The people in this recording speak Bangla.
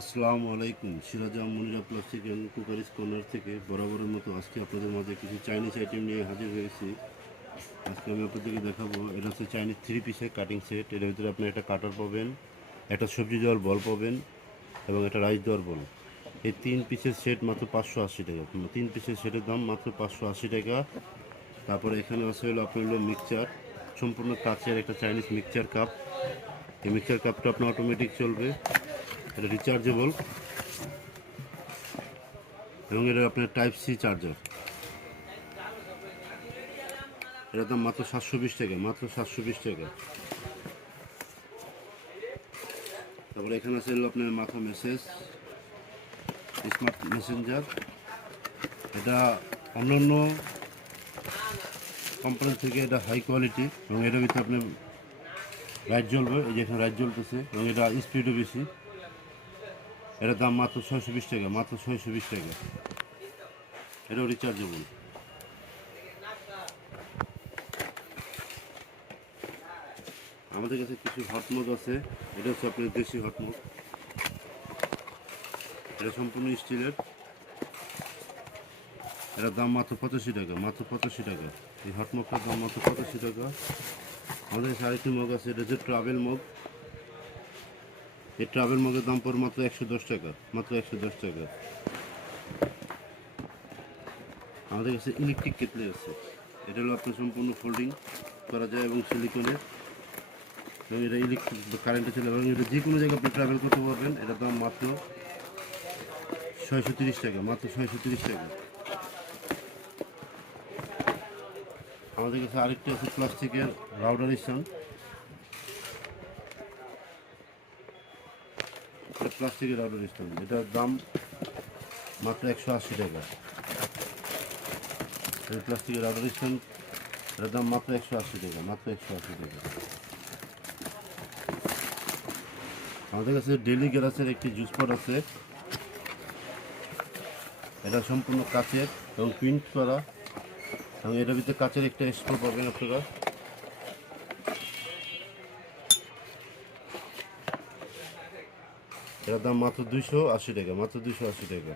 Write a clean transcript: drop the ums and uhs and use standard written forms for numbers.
আসসালামু আলাইকুম। সিরাজাম মুনিরা প্লাস্টিক অ্যান্ড কুকারিজ কর্নার থেকে বরাবরের মতো আজকে আপনাদের মাঝে কিছু চাইনিজ আইটেম নিয়ে হাজির হয়েছি। আজকে আমি আপনাদেরকে দেখাবো, এটা হচ্ছে চাইনিজ 3 পিসের কাটিং সেট। এর ভিতরে আপনি একটা কাটার পাবেন, একটা সবজি দেওয়ার বল পাবেন এবং একটা রাইস দেওয়ার বল। এই 3 পিসের সেট মাত্র 580 টাকা। 3 পিসের সেটের দাম মাত্র 580 টাকা। তারপরে এখানে আছে হলো আপনার হলো মিক্সচার, সম্পূর্ণ কাচের একটা চাইনিজ মিক্সচার কাপ। এই মিক্সচার কাপটা আপনার অটোমেটিক চলবে, এটা রিচার্জেবল এবং এটা আপনার টাইপ সি চার্জার। এটার দাম মাত্র 720 টাকা, মাত্র 720 টাকা। তারপরে এখানে আছে হলো আপনার মাথা মেসেজ স্মার্ট মেসেঞ্জার। এটা অন্যান্য কোম্পানি থেকে এটা হাই কোয়ালিটি এবং এটার ভিতরে আপনি লাইট জ্বলবে, এই যে এখানে লাইট জ্বলতেছে এবং এটা স্পিডও বেশি। এটার দাম মাত্র 620 টাকা, মাত্র 620 টাকা। এটাও রিচার্জেবল। আমাদের কাছে কিছু হটমগ আছে, এটা হচ্ছে আপনার দেশি হটমগ। এটা সম্পূর্ণ স্টিলের, এটার দাম মাত্র 85 টাকা, মাত্র 85 টাকা। এই হটমগটার দাম মাত্র 85 টাকা। আমাদের কাছে আরেকটি মগ আছে, এটা হচ্ছে ট্রাভেল মগ। এই ট্রাভেল মগের দাম পড়ে মাত্র 110 টাকা, মাত্র 110 টাকা। আমাদের কাছে ইলেকট্রিক কেটলি আছে, এটা হলো আপনার সম্পূর্ণ ফোল্ডিং করা যায় এবং সিলিকনের, এবং এটা ইলেকট্রিক কারেন্টে চলে এবং এটা যে কোনো জায়গায় আপনি ট্রাভেল করতে পারবেন। এটার দাম মাত্র 630 টাকা, মাত্র 630 টাকা। আমাদের কাছে আরেকটি আছে প্লাস্টিকের রাউডার স্ট্যান্ড। প্লাস্টিকের রাউডার স্ট্যান্ড, এটার দাম মাত্র 180 টাকা। এই প্লাস্টিকের রাউডার স্ট্যান্ড, এটার দাম মাত্র 180 টাকা, মাত্র 180 টাকা। আমাদের কাছে ডেলি গ্যারাসের একটি জুস পট আছে, এটা সম্পূর্ণ কাচের এবং প্রিন্ট করা এবং এটার ভিতরে কাচের একটা স্ট্রো পাবেন আপনারা। এটার দাম মাত্র 280 টাকা, মাত্র 280 টাকা।